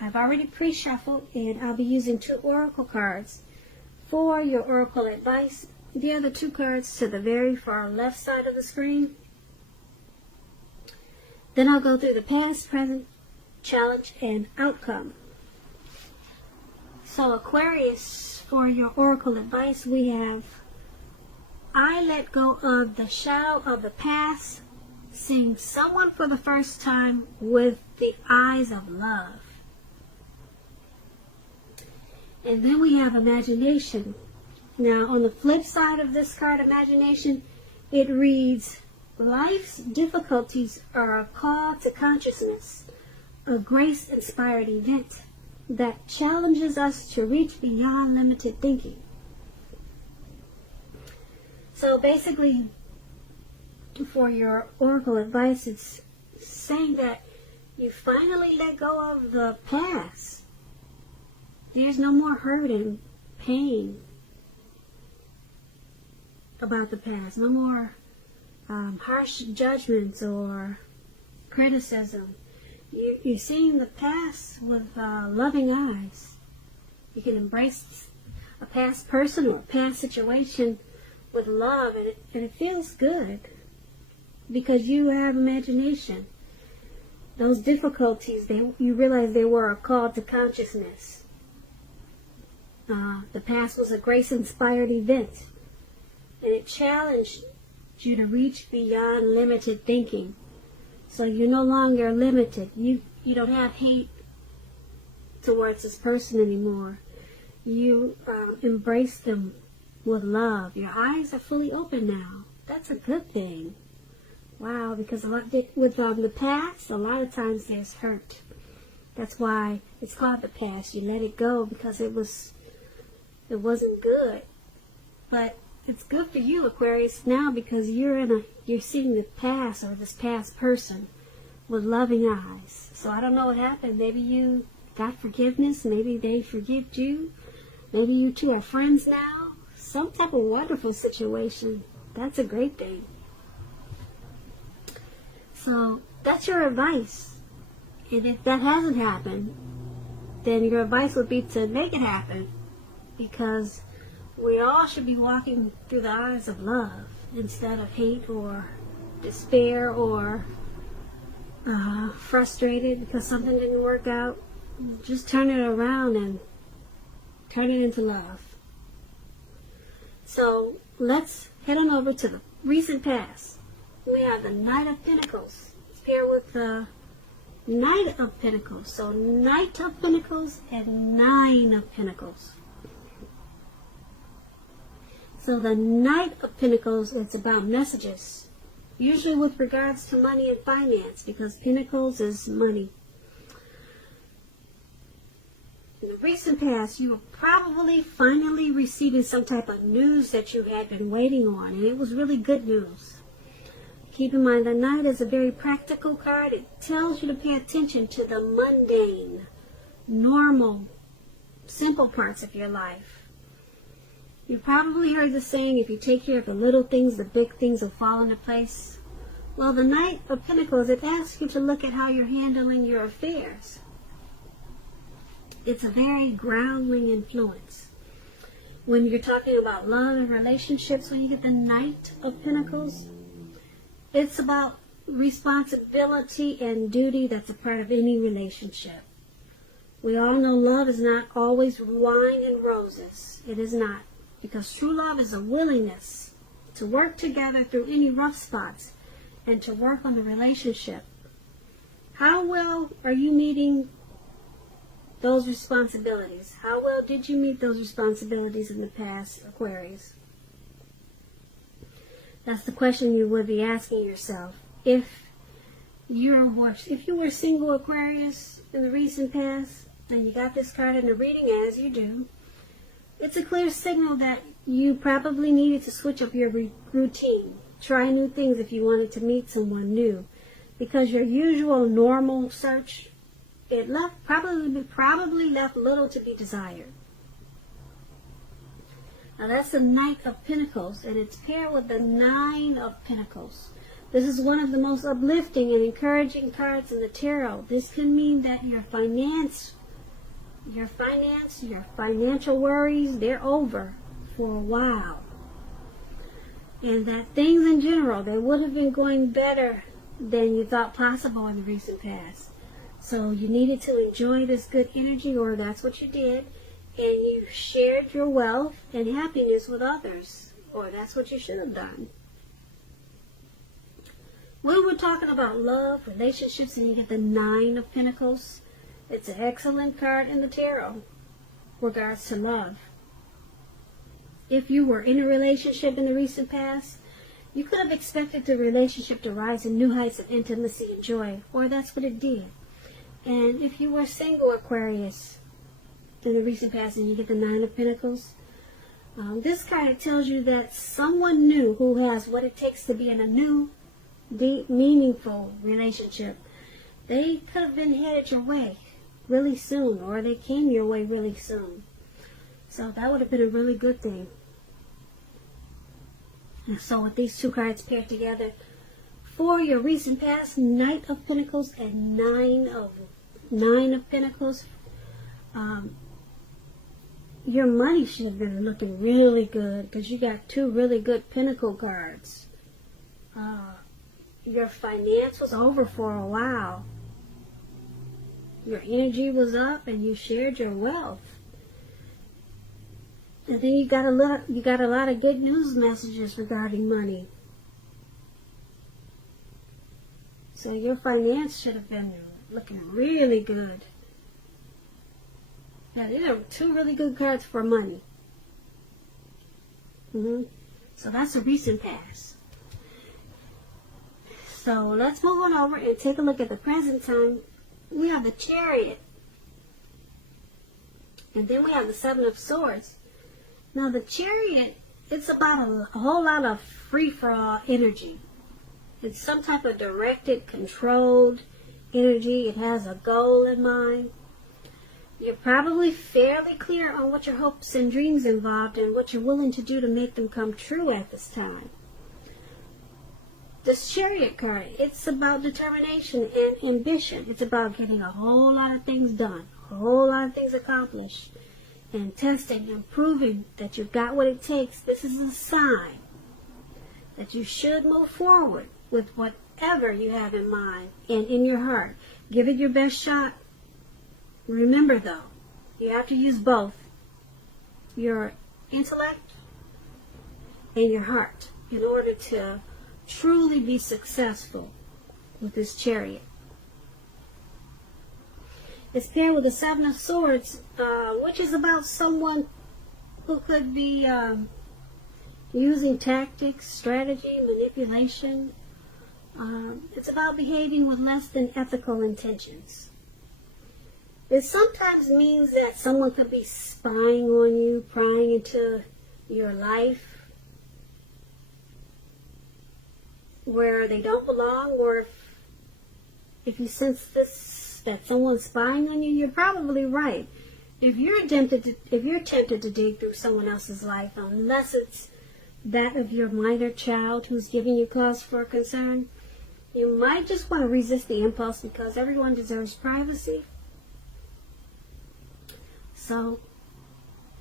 I've already pre-shuffled, and I'll be using 2 oracle cards for your oracle advice. The other 2 cards to the very far left side of the screen. Then I'll go through the past, present, challenge, and outcome. So Aquarius, for your oracle advice, we have, I let go of the shadow of the past, seeing someone for the first time with the eyes of love. And then we have imagination. Now on the flip side of this card, imagination, it reads, life's difficulties are a call to consciousness, a grace-inspired event that challenges us to reach beyond limited thinking. So basically, for your oracle advice, it's saying that you finally let go of the past. There's no more hurt and pain about the past. No more harsh judgments or criticism. You're seeing the past with loving eyes. You can embrace a past person or a past situation with love, and it feels good because you have imagination. Those difficulties, you realize they were a call to consciousness. The past was a grace-inspired event, and it challenged you to reach beyond limited thinking. So you're no longer limited. You don't have hate towards this person anymore. You embrace them with love. Your eyes are fully open now. That's a good thing. Wow, because with the past, a lot of times there's hurt. That's why it's called the past. You let it go because it wasn't good. But it's good for you, Aquarius, now because you're seeing the past or this past person with loving eyes. So I don't know what happened. Maybe you got forgiveness. Maybe they forgave you. Maybe you two are friends now. Some type of wonderful situation. That's a great thing. So that's your advice. And if that hasn't happened, then your advice would be to make it happen. Because we all should be walking through the eyes of love instead of hate or despair or frustrated because something didn't work out. Just turn it around and turn it into love. So let's head on over to the recent past. We have the Knight of Pentacles. It's paired with the Knight of Pentacles. So Knight of Pentacles and 9 of Pentacles. So the Knight of Pentacles, it's about messages, usually with regards to money and finance, because Pentacles is money. In the recent past, you were probably finally receiving some type of news that you had been waiting on, and it was really good news. Keep in mind, the Knight is a very practical card. It tells you to pay attention to the mundane, normal, simple parts of your life. You probably heard the saying, if you take care of the little things, the big things will fall into place. Well, the Knight of Pentacles, it asks you to look at how you're handling your affairs. It's a very grounding influence. When you're talking about love and relationships, when you get the Knight of Pentacles, it's about responsibility and duty that's a part of any relationship. We all know love is not always wine and roses. It is not. Because true love is a willingness to work together through any rough spots and to work on the relationship. How well are you meeting those responsibilities? How well did you meet those responsibilities in the past, Aquarius? That's the question you would be asking yourself. If you were single, Aquarius, in the recent past, and you got this card in the reading, as you do, it's a clear signal that you probably needed to switch up your routine. Try new things if you wanted to meet someone new. Because your usual normal search, it probably left little to be desired. Now that's the Knight of Pentacles, and it's paired with the 9 of Pentacles. This is one of the most uplifting and encouraging cards in the tarot. This can mean that your finance your financial worries, they're over for a while. And that things in general, they would have been going better than you thought possible in the recent past. So you needed to enjoy this good energy, or that's what you did, and you shared your wealth and happiness with others, or that's what you should have done. When we're talking about love, relationships, and you get the 9 of Pentacles, it's an excellent card in the tarot regards to love. If you were in a relationship in the recent past, you could have expected the relationship to rise in new heights of intimacy and joy, or that's what it did. And if you were single, Aquarius, in the recent past, and you get the 9 of Pentacles, this card tells you that someone new who has what it takes to be in a new, deep, meaningful relationship, they could have been headed your way really soon, or they came your way really soon. So that would have been a really good thing. And so with these two cards paired together, for your recent past, Knight of Pentacles and 9 of Pentacles, your money should have been looking really good because you got 2 really good Pentacle cards. Your finance was over for a while. Your energy was up and you shared your wealth. And then you got a lot of good news messages regarding money. So your finance should have been looking really good. Yeah, these are 2 really good cards for money. So that's a recent past. So let's move on over and take a look at the present time. We have the Chariot. And then we have the 7 of Swords. Now the Chariot, it's about a whole lot of free-for-all energy. It's some type of directed, controlled energy. It has a goal in mind. You're probably fairly clear on what your hopes and dreams involved and what you're willing to do to make them come true at this time. This Chariot card, it's about determination and ambition. It's about getting a whole lot of things done, a whole lot of things accomplished, and testing and proving that you've got what it takes. This is a sign that you should move forward with whatever you have in mind and in your heart. Give it your best shot. Remember though, you have to use both your intellect and your heart in order to truly be successful with this Chariot. It's paired with the 7 of Swords, which is about someone who could be using tactics, strategy, manipulation. It's about behaving with less than ethical intentions. It sometimes means that someone could be spying on you, prying into your life where they don't belong, or if you sense that someone's spying on you, you're probably right. If you're tempted to dig through someone else's life, unless it's that of your minor child who's giving you cause for concern, you might just want to resist the impulse because everyone deserves privacy. So,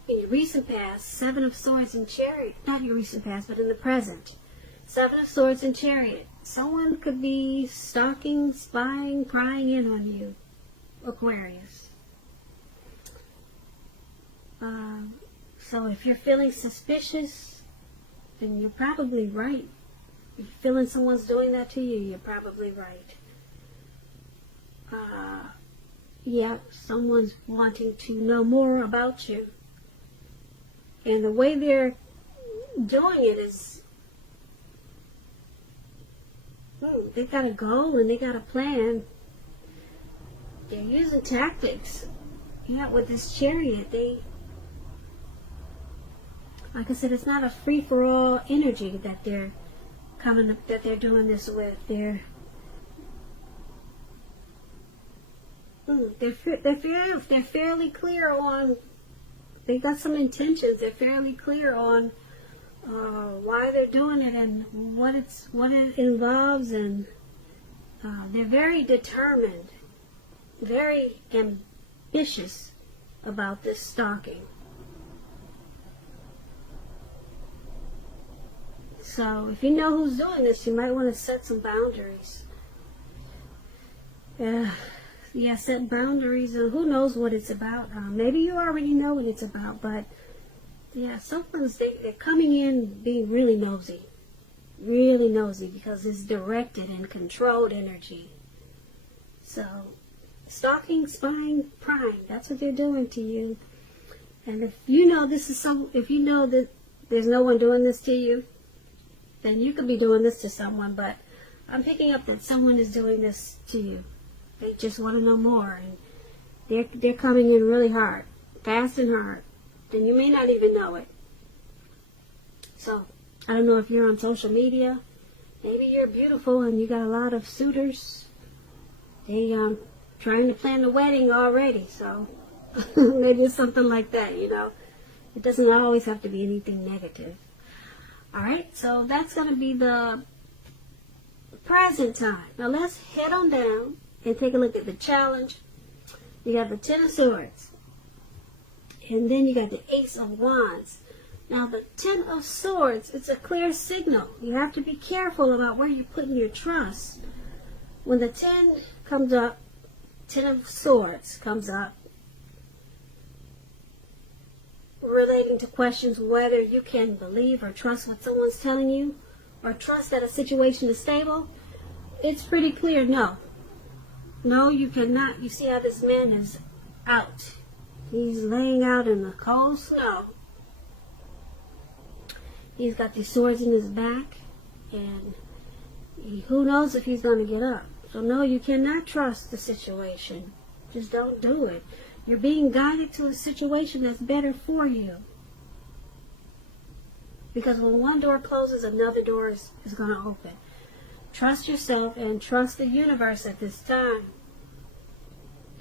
in your recent past, 7 of Swords and Chariot, not your recent past, but in the present, 7 of Swords and Chariot, someone could be stalking, spying, prying in on you, Aquarius. So if you're feeling suspicious, then you're probably right. If you're feeling someone's doing that to you, you're probably right. Yeah, someone's wanting to know more about you. And the way they're doing it is, they've got a goal and they got a plan. They're using tactics. Yeah, with this Chariot, like I said, it's not a free-for-all energy that they're doing this with. They're fairly clear on. They've got some intentions. They're fairly clear on why they're doing it and what it involves, and they're very determined, very ambitious about this stalking. So if you know who's doing this, you might want to set some boundaries. Yeah, set boundaries, and who knows what it's about. Maybe you already know what it's about, but yeah, sometimes they're coming in being really nosy because it's directed and controlled energy. So stalking, spying, prying, that's what they're doing to you. And if you know if you know that there's no one doing this to you, then you could be doing this to someone, but I'm picking up that someone is doing this to you. They just want to know more, and they're coming in really hard, fast and hard, and you may not even know it. So I don't know if you're on social media. Maybe you're beautiful and you got a lot of suitors. They trying to plan the wedding already, so maybe it's something like that, you know. It doesn't always have to be anything negative. Alright, so that's going to be the present time. Now let's head on down and take a look at the challenge. You got the Ten of Swords. And then you got the Ace of Wands. Now the Ten of Swords, it's a clear signal. You have to be careful about where you're putting your trust. When the 10 comes up, Ten of Swords comes up, relating to questions whether you can believe or trust what someone's telling you, or trust that a situation is stable, it's pretty clear no. No, you cannot. You see how this man is out. He's laying out in the cold snow. He's got these swords in his back, and who knows if he's going to get up. So no, you cannot trust the situation. Just don't do it. You're being guided to a situation that's better for you. Because when one door closes, another door is going to open. Trust yourself and trust the universe at this time.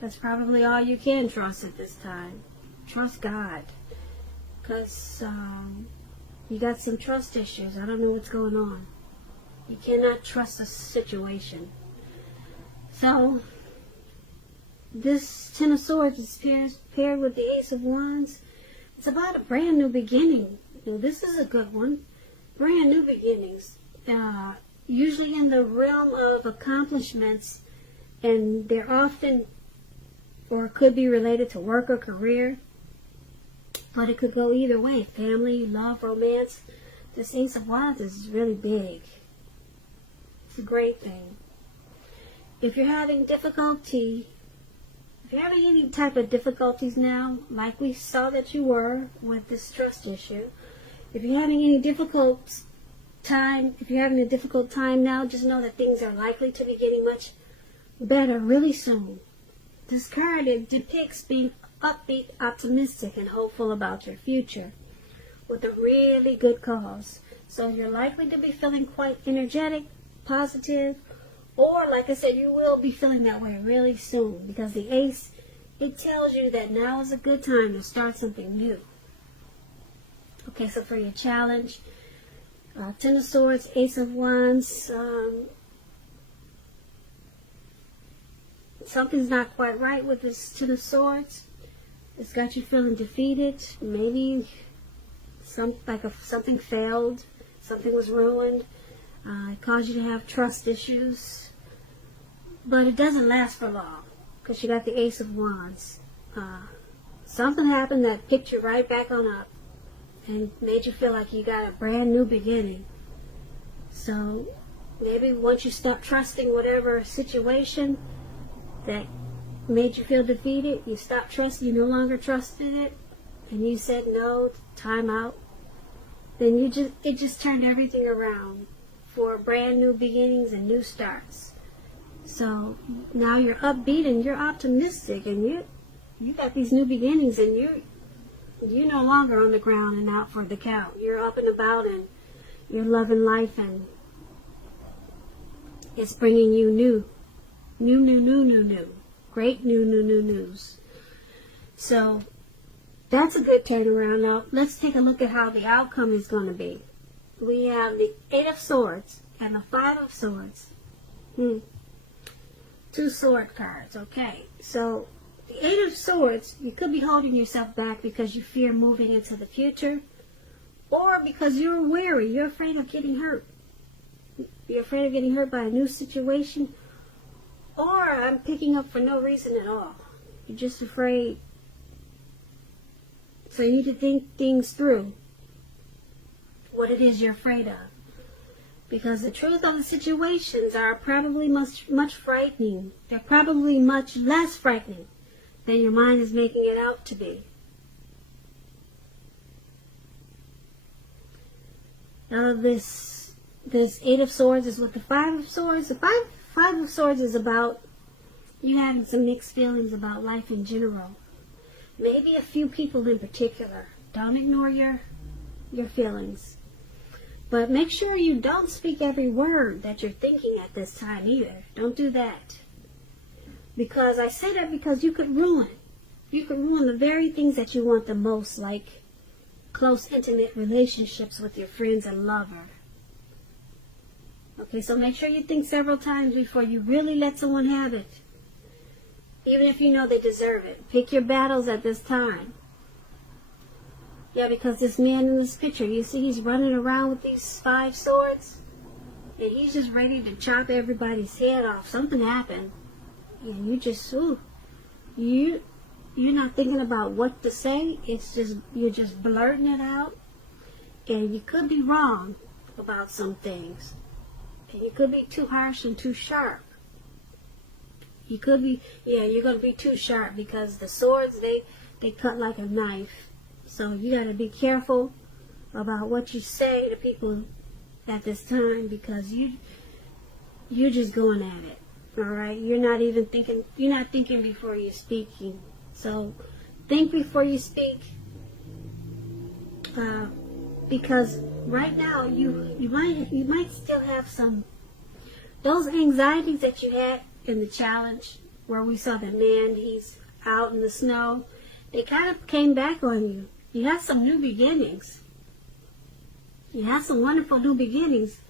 That's probably all you can trust at this time. Trust God. Because you got some trust issues. I don't know what's going on. You cannot trust a situation. So this Ten of Swords is paired with the Ace of Wands. It's about a brand new beginning. Now, this is a good one. Brand new beginnings. Usually in the realm of accomplishments, and they're often, or could be related to work or career, but it could go either way. Family, love, romance. This Ace of Wands is really big. It's a great thing. If you're having difficulty, if you're having any type of difficulties now, like we saw that you were with this trust issue, if you're having any difficult time, if you're having a difficult time now, just know that things are likely to be getting much better really soon. This card, it depicts being upbeat, optimistic, and hopeful about your future with a really good cause. So you're likely to be feeling quite energetic, positive, or like I said, you will be feeling that way really soon, because the Ace, it tells you that now is a good time to start something new. Okay, so for your challenge, Ten of Swords, Ace of Wands, something's not quite right with this Ten of Swords. It's got you feeling defeated. Maybe something failed, something was ruined. It caused you to have trust issues. But it doesn't last for long, because you got the Ace of Wands. Something happened that picked you right back on up and made you feel like you got a brand new beginning. So maybe once you stop trusting whatever situation that made you feel defeated, you stopped trusting, you no longer trusted it, and you said no, time out, then it just turned everything around for brand new beginnings and new starts. So now you're upbeat and you're optimistic, and you got these new beginnings, and you're no longer on the ground and out for the count. You're up and about, and you're loving life, and it's bringing you new. Great new news. So that's a good turnaround. Now let's take a look at how the outcome is going to be. We have the Eight of Swords and the Five of Swords. Two sword cards. Okay, so the Eight of Swords, you could be holding yourself back because you fear moving into the future, or because you're wary, you're afraid of getting hurt. You're afraid of getting hurt by a new situation, or I'm picking up for no reason at all. You're just afraid. So you need to think things through, what it is you're afraid of. Because the truth of the situations are probably much frightening. They're probably much less frightening than your mind is making it out to be. This Eight of Swords is with the Five of Swords. The Five of Swords is about you having some mixed feelings about life in general. Maybe a few people in particular. Don't ignore your feelings. But make sure you don't speak every word that you're thinking at this time either. Don't do that. Because I say that because you could ruin the very things that you want the most, like close, intimate relationships with your friends and lover. Okay, so make sure you think several times before you really let someone have it. Even if you know they deserve it. Pick your battles at this time. Yeah, because this man in this picture, you see he's running around with these 5 swords, and he's just ready to chop everybody's head off. Something happened, and you just, you're not thinking about what to say. It's just, you're just blurting it out, and you could be wrong about some things, and you could be too harsh and too sharp. You could be, you're going to be too sharp because the swords, they cut like a knife. So you got to be careful about what you say to people at this time because you're just going at it. All right, you're not thinking before you're speaking. So think before you speak, because right now you might still have some those anxieties that you had in the challenge where we saw the man, he's out in the snow. They kind of came back on you. You have some new beginnings. You have some wonderful new beginnings.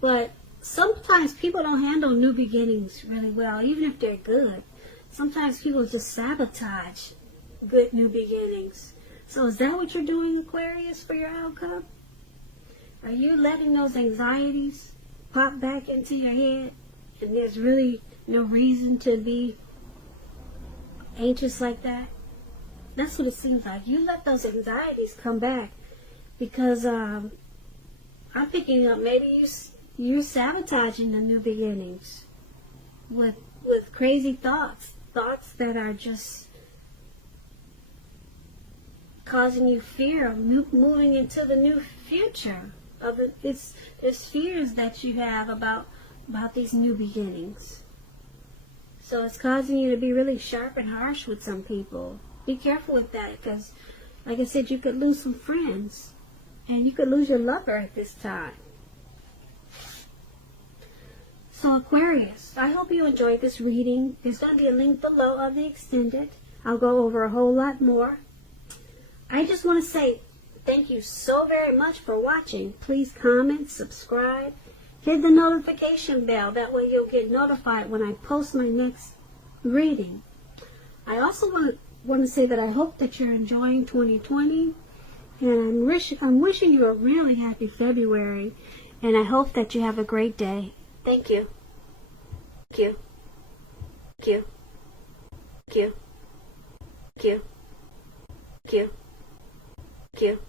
But sometimes people don't handle new beginnings really well, even if they're good. Sometimes people just sabotage good new beginnings. So is that what you're doing, Aquarius, for your outcome? Are you letting those anxieties pop back into your head and there's really no reason to be anxious like that? That's what it seems like. You let those anxieties come back because I'm picking up maybe you're sabotaging the new beginnings with crazy thoughts that are just causing you fear of moving into the new future. It's fears that you have about these new beginnings. So it's causing you to be really sharp and harsh with some people. Be careful with that because, like I said, you could lose some friends and you could lose your lover at this time. So Aquarius, I hope you enjoyed this reading. There's going to be a link below of the extended. I'll go over a whole lot more. I just want to say thank you so very much for watching. Please comment, subscribe, hit the notification bell. That way you'll get notified when I post my next reading. I also want to say that I hope that you're enjoying 2020, and I'm wishing you a really happy February, and I hope that you have a great day. Thank you. Thank you. Thank you. Thank you. Thank you. Thank you. Thank you.